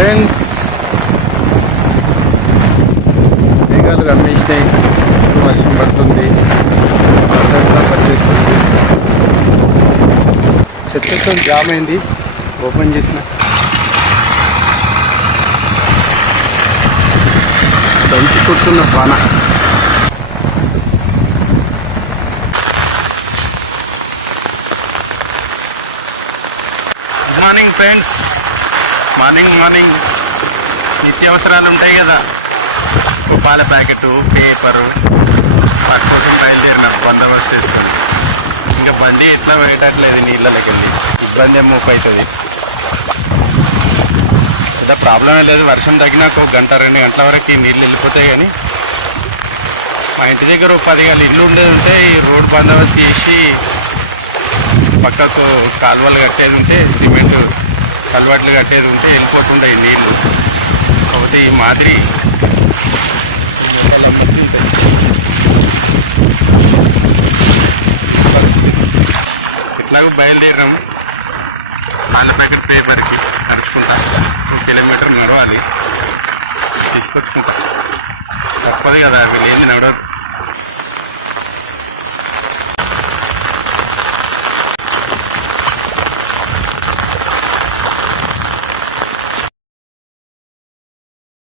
Friends మేఘాలు కమ్మేసినాయి వర్షం పడుతుంది. వాతావరణం పనిచేస్తుంది. చెత్తతో జామ్ అయింది. ఓపెన్ చేసిన. దంచి కొట్టున్న పాన. Good morning friends morning morning. నిత్యావసరాలు ఉంటాయి కదా. ఓ పాల పేపరు వాటి కోసం బయలుదేరిన బందోబస్తు చేసుకొని ఇంకా బండి ఎట్లా పెట్టట్లేదు నీళ్ళకి వెళ్ళి ఇబ్బంది ఏమో అవుతుంది పెద్ద ప్రాబ్లం ఏం లేదు. వర్షం తగ్గినాక ఒక గంట రెండు గంటల వరకు నీళ్ళు వెళ్ళిపోతాయి కానీ మా ఇంటి దగ్గర ఒక పది గంటలు ఇల్లు ఉండేది ఉంటే ఈ రోడ్ బందోబస్తు చేసి పక్కకు కాలువలు కట్టేది ఉంటే సిమెంట్ కలవాట్లు కట్టేది ఉంటే వెళ్ళిపోతుండే నీళ్ళు. నీళ్ళు కాకపోతే ఈ మాదిరి ఇట్లాగూ బయలుదేరాము పాల ప్యాకెట్ పేపర్కి నడుచుకుంటా ఒక కిలోమీటర్ నడవాలి. తీసుకొచ్చుకుంటా. తప్పదు కదా అవి లేని నడవదు